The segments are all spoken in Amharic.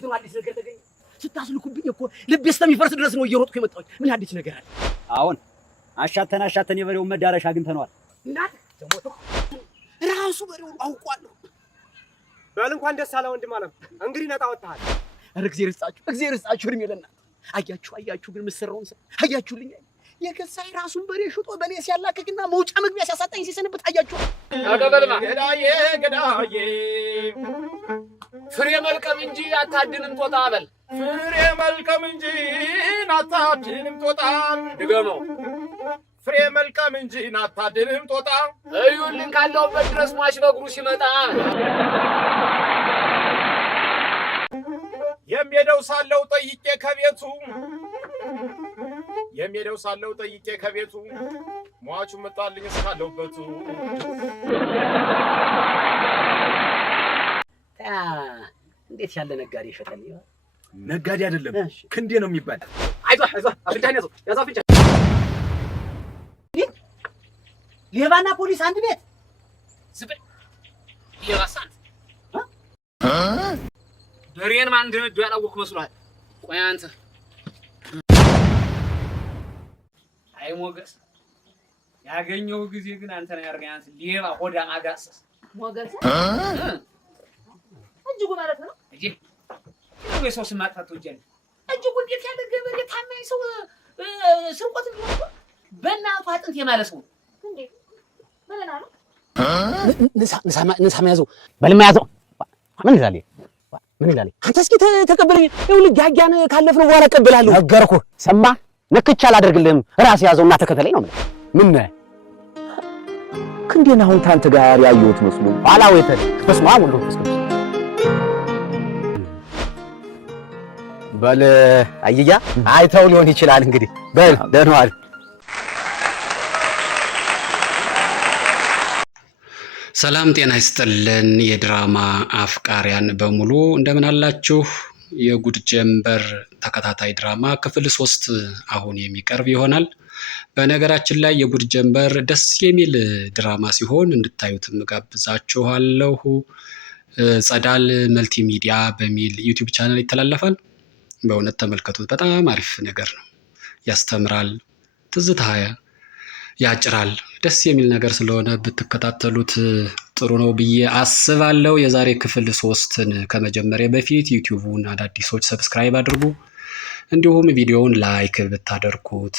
እንዴት ነው አዲስ ነገር ተገኘ? ስታስልኩብኝ እኮ ልቤ እስከሚፈርስ ድረስ ነው እየሮጥኩ የመጣሁት። ምን አዲስ ነገር አለ? አሁን አሻተን የበሬውን መዳረሻ አግኝተነዋል። እናት ደሞቶ ራሱ በሬውን አውቋለሁ። በል እንኳን ደስ አለ ወንድም አለም። እንግዲህ ነጣ ወጣሃል። ኧረ እግዚአብሔር ይስጣችሁ እድሜ ለእናንተ። አያችሁ ግን የምትሰራውን ስራ አያችሁልኝ። የገዛኝ ራሱን በሬ ሽጦ በኔ ሲያላክክና መውጫ መግቢያ ሲያሳጣኝ ሲሰንበት አያችሁ። አቀበልማ ገዳዬ ፍሬ መልቀም እንጂ አታድንም ጦጣ በል። ፍሬ መልቀም እንጂ አታድንም ጦጣ። ድገመው። ፍሬ መልቀም እንጂ አታድንም ጦጣ። እዩልኝ ካለሁበት ድረስ ሟች በእግሩ ሲመጣ የሚሄደው ሳለው ጠይቄ ከቤቱ ሟቹ መጣልኝ እስካለሁበቱ። እንዴት ያለ ነጋዴ ይሸጣል? ነጋዴ አይደለም ክንዴ ነው የሚባል። አይዞህ አፍንጫህን ያዘው አፍንጫ። ሌባና ፖሊስ አንድ ቤት ዝም ይራሳል። በሬን ማን እንደነዱ ያላወቅሁ መስሎሃል? ቆይ አንተ አይ ሞገስ ያገኘው ጊዜ ግን አንተ ነው ያርገኝ። አንተ ሌባ ሆዳ ማጋሰስ ሞገስ እጅጉ ማለት ነው እንጂ ነው የሰው ስም ማጥፋት ወጀል። እጅጉ እንዴት ያለ ገበሬ ታማኝ ሰው ስርቆት ነው በእናቱ አጥንት የማለ ሰው እንዴ በለና ነው ንሳ ያዘው በልማ ያዘው። ምን ይላል? አንተ እስኪ ተቀበለኝ። ይኸውልህ ጋጋን ካለፍነው በኋላ እቀበላለሁ። ነገርኩህ። ሰማህ? ነክቼ አላደርግልህም። ራስ ያዘውና ተከተለኝ ነው የምልህ። ምን ክንዴን አሁን ታንተ ጋር ያየሁት መስሎ ኋላ ወይተህ በስመ አብ ወወልድ ወመንፈስ ቅዱስ በል አየያ አይተው ሊሆን ይችላል። እንግዲህ በል ደህና ዋል። ሰላም ጤና ይስጥልን። የድራማ አፍቃሪያን በሙሉ እንደምን አላችሁ? የጉድ ጀንበር ተከታታይ ድራማ ክፍል 3 አሁን የሚቀርብ ይሆናል። በነገራችን ላይ የጉድ ጀንበር ደስ የሚል ድራማ ሲሆን እንድታዩትም ጋብዛችኋለሁ። ጸዳል መልቲሚዲያ በሚል ዩቲዩብ ቻናል ይተላለፋል። በእውነት ተመልከቱት። በጣም አሪፍ ነገር ነው። ያስተምራል፣ ትዝታ ያጭራል። ደስ የሚል ነገር ስለሆነ ብትከታተሉት ጥሩ ነው ብዬ አስባለሁ። የዛሬ ክፍል 3ን ከመጀመሪያ በፊት ዩቲዩቡን አዳዲሶች ሰብስክራይብ አድርጉ። እንዲሁም ቪዲዮውን ላይክ ብታደርጉት፣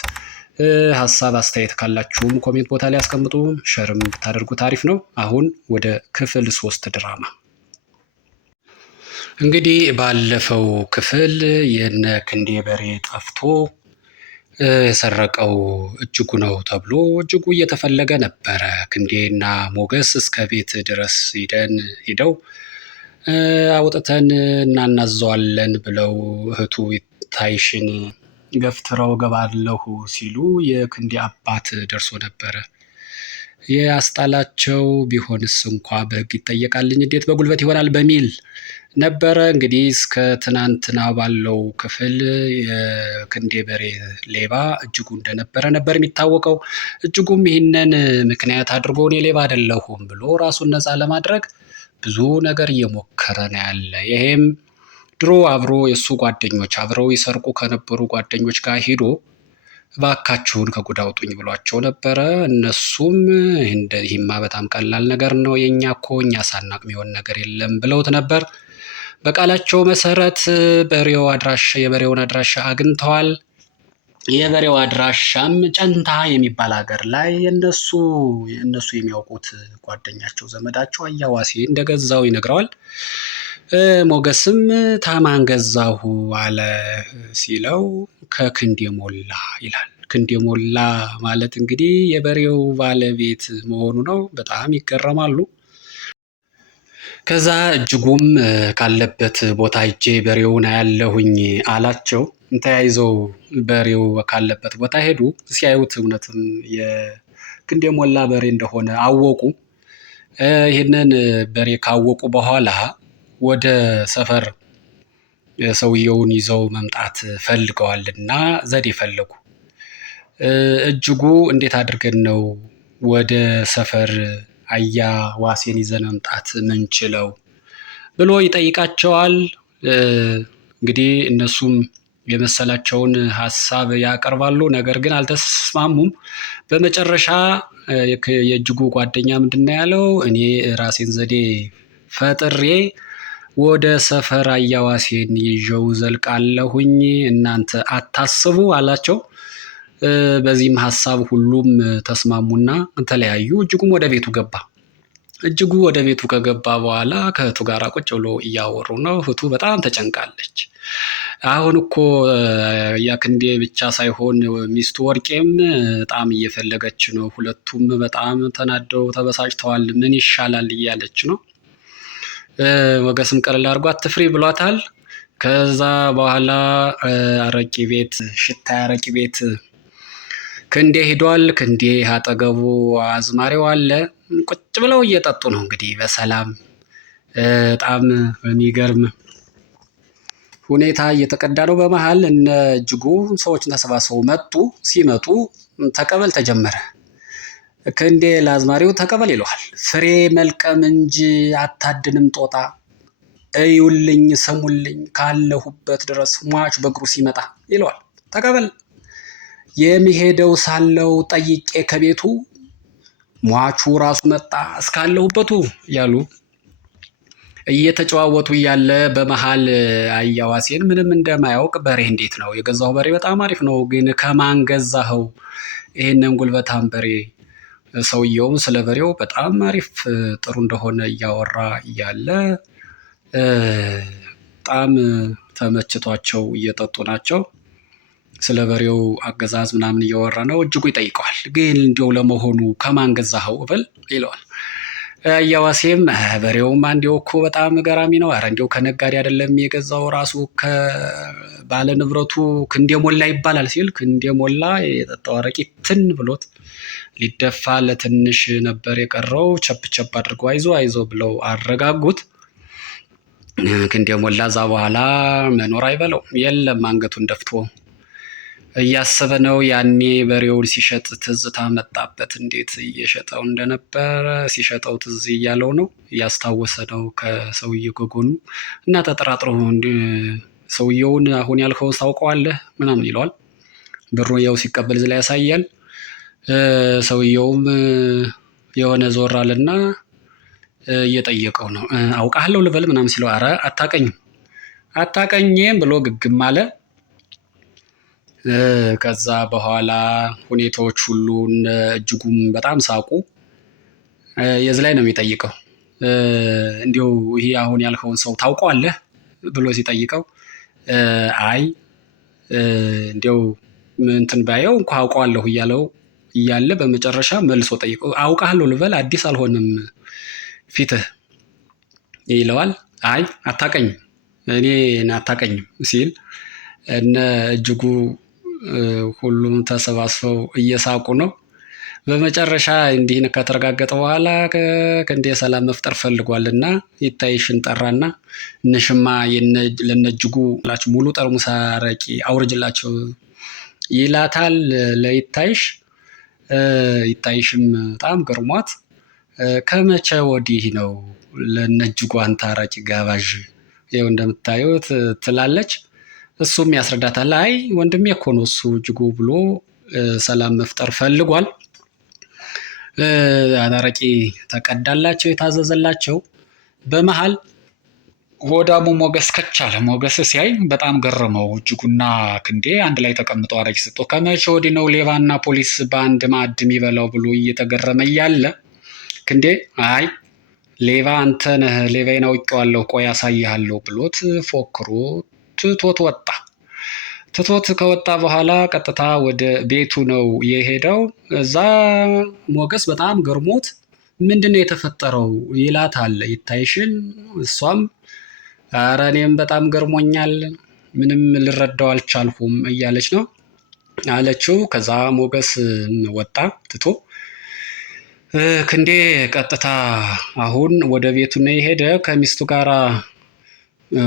ሀሳብ አስተያየት ካላችሁም ኮሜንት ቦታ ላይ አስቀምጡ። ሸርም ብታደርጉት አሪፍ ነው። አሁን ወደ ክፍል 3 ድራማ። እንግዲህ ባለፈው ክፍል የነ ክንዴ በሬ ጠፍቶ የሰረቀው እጅጉ ነው ተብሎ እጅጉ እየተፈለገ ነበረ። ክንዴና ሞገስ እስከ ቤት ድረስ ሂደው አውጥተን እናናዘዋለን ብለው እህቱ ታይሽን ገፍትረው ገባለሁ ሲሉ የክንዴ አባት ደርሶ ነበረ። ያስጣላቸው ቢሆንስ እንኳ በሕግ ይጠየቃልኝ እንዴት በጉልበት ይሆናል በሚል ነበረ። እንግዲህ እስከ ትናንትና ባለው ክፍል የክንዴ በሬ ሌባ እጅጉ እንደነበረ ነበር የሚታወቀው። እጅጉም ይህንን ምክንያት አድርጎ እኔ ሌባ አይደለሁም ብሎ ራሱን ነፃ ለማድረግ ብዙ ነገር እየሞከረ ነው ያለ። ይሄም ድሮ አብሮ የእሱ ጓደኞች አብረው ይሰርቁ ከነበሩ ጓደኞች ጋር ሄዶ እባካችሁን ከጉድ አውጡኝ ብሏቸው ነበረ። እነሱም ይህማ በጣም ቀላል ነገር ነው፣ የእኛ እኮ እኛ ሳናቅ የሚሆን ነገር የለም ብለውት ነበር። በቃላቸው መሰረት የበሬውን አድራሻ አግኝተዋል። የበሬው አድራሻም ጨንታ የሚባል ሀገር ላይ እነሱ የሚያውቁት ጓደኛቸው ዘመዳቸው አያዋሴ እንደገዛው ይነግረዋል። ሞገስም ታማን ገዛሁ አለ ሲለው ከክንዴ ሞላ ይላል። ክንዴ ሞላ ማለት እንግዲህ የበሬው ባለቤት መሆኑ ነው። በጣም ይገረማሉ። ከዛ እጅጉም ካለበት ቦታ ሂጄ በሬውን አያለሁኝ አላቸው። ተያይዘው በሬው ካለበት ቦታ ሄዱ። ሲያዩት እውነትም የክንዴ ሞላ በሬ እንደሆነ አወቁ። ይህንን በሬ ካወቁ በኋላ ወደ ሰፈር ሰውየውን ይዘው መምጣት ፈልገዋልና ዘዴ ፈለጉ። እጅጉ እንዴት አድርገን ነው ወደ ሰፈር አያዋሴን ይዘን መምጣት ምንችለው ብሎ ይጠይቃቸዋል። እንግዲህ እነሱም የመሰላቸውን ሀሳብ ያቀርባሉ። ነገር ግን አልተስማሙም። በመጨረሻ የእጅጉ ጓደኛ ምንድን ነው ያለው? እኔ ራሴን ዘዴ ፈጥሬ ወደ ሰፈር አያዋሴን ይዤው ዘልቃለሁኝ፣ እናንተ አታስቡ አላቸው። በዚህም ሀሳብ ሁሉም ተስማሙና ተለያዩ። እጅጉም ወደ ቤቱ ገባ። እጅጉ ወደ ቤቱ ከገባ በኋላ ከእህቱ ጋር ቁጭ ብሎ እያወሩ ነው። እህቱ በጣም ተጨንቃለች። አሁን እኮ ያክንዴ ብቻ ሳይሆን ሚስቱ ወርቄም በጣም እየፈለገች ነው። ሁለቱም በጣም ተናደው ተበሳጭተዋል። ምን ይሻላል እያለች ነው። ሞገስም ቀለል አድርጎ አትፍሪ ብሏታል። ከዛ በኋላ አረቂ ቤት አረቂ ቤት ክንዴ ሂዷል። ክንዴ አጠገቡ አዝማሪው አለ። ቁጭ ብለው እየጠጡ ነው እንግዲህ በሰላም በጣም የሚገርም ሁኔታ እየተቀዳ ነው። በመሃል እነ እጅጉ ሰዎችን ተሰባስበው መጡ። ሲመጡ ተቀበል ተጀመረ። ክንዴ ለአዝማሪው ተቀበል ይለዋል። ፍሬ መልቀም እንጂ አታድንም ጦጣ፣ እዩልኝ ስሙልኝ ካለሁበት ድረስ ሟች በእግሩ ሲመጣ ይለዋል። ተቀበል የሚሄደው ሳለው ጠይቄ ከቤቱ ሟቹ ራሱ መጣ እስካለሁበቱ ያሉ እየተጨዋወቱ እያለ በመሃል አያዋሴን ምንም እንደማያውቅ በሬ እንዴት ነው የገዛው? በሬ በጣም አሪፍ ነው፣ ግን ከማን ገዛኸው? ይህንን ጉልበታም በሬ። ሰውየውም ስለ በሬው በጣም አሪፍ ጥሩ እንደሆነ እያወራ እያለ በጣም ተመችቷቸው እየጠጡ ናቸው። ስለ በሬው አገዛዝ ምናምን እያወራ ነው። እጅጉ ይጠይቀዋል። ግን እንዲያው ለመሆኑ ከማን ገዛኸው በል ይለዋል። አያዋሴም በሬውም እንዲያው እኮ በጣም ገራሚ ነው። ኧረ እንዲያው ከነጋዴ አይደለም የገዛው ራሱ ከባለ ንብረቱ ክንዴ ሞላ ይባላል ሲል ክንዴ ሞላ የጠጣው አረቂ ትን ብሎት ሊደፋ ለትንሽ ነበር የቀረው። ቸብ አድርገው አይዞ ብለው አረጋጉት። ክንዴ ሞላ እዛ በኋላ መኖር አይበለው የለም አንገቱን ደፍቶ እያሰበ ነው። ያኔ በሬውን ሲሸጥ ትዝታ መጣበት። እንዴት እየሸጠው እንደነበረ ሲሸጠው ትዝ እያለው ነው፣ እያስታወሰ ነው ከሰውዬው ከጎኑ እና ተጠራጥሮ ሰውየውን አሁን ያልከውን ታውቀዋለህ ምናምን ይለዋል። ብሩ ያው ሲቀበል እዚህ ላይ ያሳያል። ሰውየውም የሆነ ዞር አለና እየጠየቀው ነው። አውቃለሁ ልበል ምናምን ሲለው አረ አታቀኝም ብሎ ግግም አለ። ከዛ በኋላ ሁኔታዎች ሁሉ እጅጉም በጣም ሳቁ። የዚህ ላይ ነው የሚጠይቀው። እንዲሁ ይሄ አሁን ያልከውን ሰው ታውቀዋለህ ብሎ ሲጠይቀው አይ እንዲው እንትን ባየው እንኳን አውቀዋለሁ እያለ በመጨረሻ መልሶ ጠይቀው አውቃለሁ ልበል አዲስ አልሆንም ፊትህ ይለዋል። አይ አታቀኝም እኔን አታቀኝም ሲል እነ እጅጉ ሁሉም ተሰባስበው እየሳቁ ነው። በመጨረሻ እንዲህ ከተረጋገጠ በኋላ ክንዴ ሰላም መፍጠር ፈልጓልና ይታይሽን ጠራና እነሽማ ለነጅጉ ሙሉ ጠርሙስ አረቂ አውርጅላቸው ይላታል ለይታይሽ። ይታይሽም በጣም ገርሟት ከመቼ ወዲህ ነው ለነጅጉ አንተ አረቂ ጋባዥ ይኸው እንደምታዩት ትላለች። እሱም ያስረዳታል። አይ ወንድሜ እኮ ነው እሱ እጅጉ ብሎ ሰላም መፍጠር ፈልጓል። አረቂ ተቀዳላቸው የታዘዘላቸው። በመሃል ሆዳሙ ሞገስ ከቻለ። ሞገስ ሲያይ በጣም ገረመው። እጅጉና ክንዴ አንድ ላይ ተቀምጠው አረቂ ስጦ ከመቼ ወዲህ ነው ሌባና ፖሊስ በአንድ ማዕድ የሚበላው ብሎ እየተገረመ እያለ ክንዴ አይ ሌባ አንተ ነህ፣ ሌባዬን አውቄዋለሁ፣ ቆይ አሳይሃለሁ ብሎት ፎክሮ ትቶት ወጣ። ትቶት ከወጣ በኋላ ቀጥታ ወደ ቤቱ ነው የሄደው። እዛ ሞገስ በጣም ገርሞት ምንድነው የተፈጠረው ይላታል ይታይሽን። እሷም ኧረ እኔም በጣም ገርሞኛል፣ ምንም ልረዳው አልቻልኩም እያለች ነው አለችው። ከዛ ሞገስ ወጣ ትቶ። ክንዴ ቀጥታ አሁን ወደ ቤቱ ነው የሄደ። ከሚስቱ ጋራ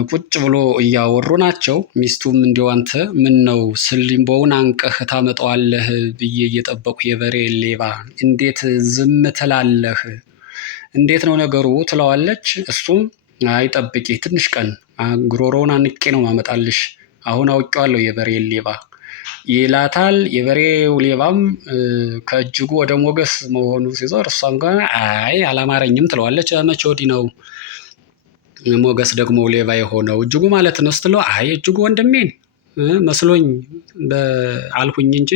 ቁጭ ብሎ እያወሩ ናቸው። ሚስቱም እንዲያው አንተ ምን ነው ስሊምቦውን አንቀህ ታመጣዋለህ ብዬ እየጠበቁ የበሬ ሌባ እንዴት ዝም ትላለህ? እንዴት ነው ነገሩ ትለዋለች። እሱም አይ ጠብቂ ትንሽ ቀን ጉሮሮውን አንቄ ነው ማመጣልሽ። አሁን አውቄዋለሁ የበሬ ሌባ ይላታል። የበሬው ሌባም ከእጅጉ ወደ ሞገስ መሆኑ ሲዞር እሷም ጋር አይ አላማረኝም ትለዋለች። መቼ ወዲህ ነው ሞገስ ደግሞ ሌባ የሆነው እጅጉ ማለት ነው ስትለው አይ እጅጉ ወንድሜን መስሎኝ አልሁኝ እንጂ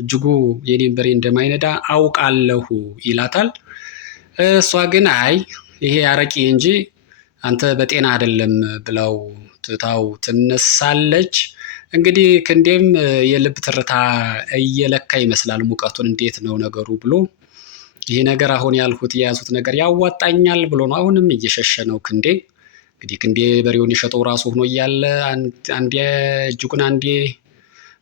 እጅጉ የኔን በሬ እንደማይነዳ አውቃለሁ ይላታል። እሷ ግን አይ ይሄ አረቂ እንጂ አንተ በጤና አይደለም ብለው ትታው ትነሳለች። እንግዲህ ክንዴም የልብ ትርታ እየለካ ይመስላል ሙቀቱን እንዴት ነው ነገሩ ብሎ ይሄ ነገር አሁን ያልሁት የያዙት ነገር ያዋጣኛል ብሎ ነው አሁንም እየሸሸ ነው ክንዴ። እንግዲህ ክንዴ በሬውን የሸጠው ራሱ ሆኖ እያለ አንዴ እጅጉን አንዴ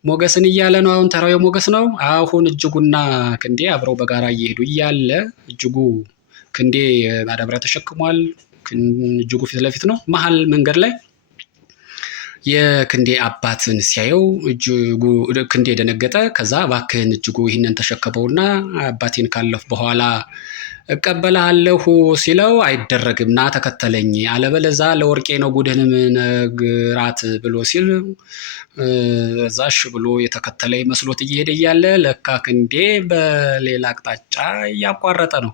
ሞገስን እያለ ነው። አሁን ተራው ሞገስ ነው። አሁን እጅጉና ክንዴ አብረው በጋራ እየሄዱ እያለ እጅጉ ክንዴ ማዳበሪያ ተሸክሟል። እጅጉ ፊት ለፊት ነው። መሀል መንገድ ላይ የክንዴ አባትን ሲያየው እጅጉ ክንዴ ደነገጠ። ከዛ እባክህን እጅጉ ይህንን ተሸከበውና አባቴን ካለፍ በኋላ እቀበልሃለሁ ሲለው አይደረግም ና ተከተለኝ አለበለዛ ለወርቄ ነው ጉድህንም ነግራት ብሎ ሲል እዛሽ ብሎ የተከተለ መስሎት እየሄደ እያለ ለካ ክንዴ በሌላ አቅጣጫ እያቋረጠ ነው።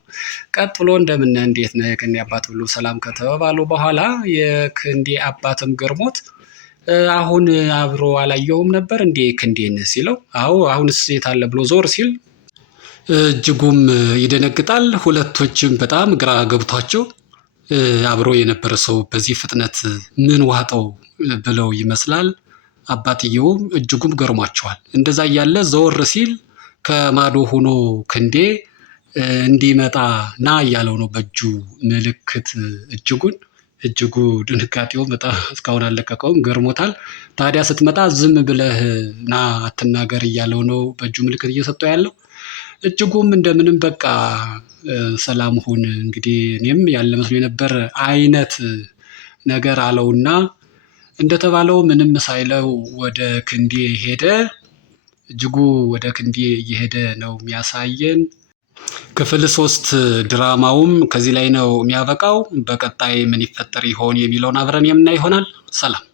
ቀጥሎ እንደምን እንዴት ነህ ክንዴ አባት ብሎ ሰላም ከተባባሉ በኋላ የክንዴ አባትም ገርሞት አሁን አብሮ አላየውም ነበር እንዴ ክንዴን ሲለው አዎ አሁንስ የት አለ ብሎ ዞር ሲል እጅጉም ይደነግጣል። ሁለቶችም በጣም ግራ ገብቷቸው አብሮ የነበረ ሰው በዚህ ፍጥነት ምን ዋጠው ብለው ይመስላል። አባትየውም እጅጉም ገርሟቸዋል። እንደዛ እያለ ዘወር ሲል ከማዶ ሆኖ ክንዴ እንዲመጣ ና እያለው ነው በእጁ ምልክት እጅጉ ድንጋጤው በጣም እስካሁን አልለቀቀውም፣ ገርሞታል። ታዲያ ስትመጣ ዝም ብለህ ና አትናገር እያለው ነው በእጁ ምልክት እየሰጠው ያለው። እጅጉም እንደምንም በቃ ሰላም ሁን እንግዲህ እኔም ያለ መስሎ የነበር አይነት ነገር አለውና እንደተባለው ምንም ሳይለው ወደ ክንዴ ሄደ። እጅጉ ወደ ክንዴ እየሄደ ነው የሚያሳየን። ክፍል 3 ድራማውም ከዚህ ላይ ነው የሚያበቃው። በቀጣይ ምን ይፈጠር ይሆን የሚለውን አብረን የምናይ ይሆናል። ሰላም።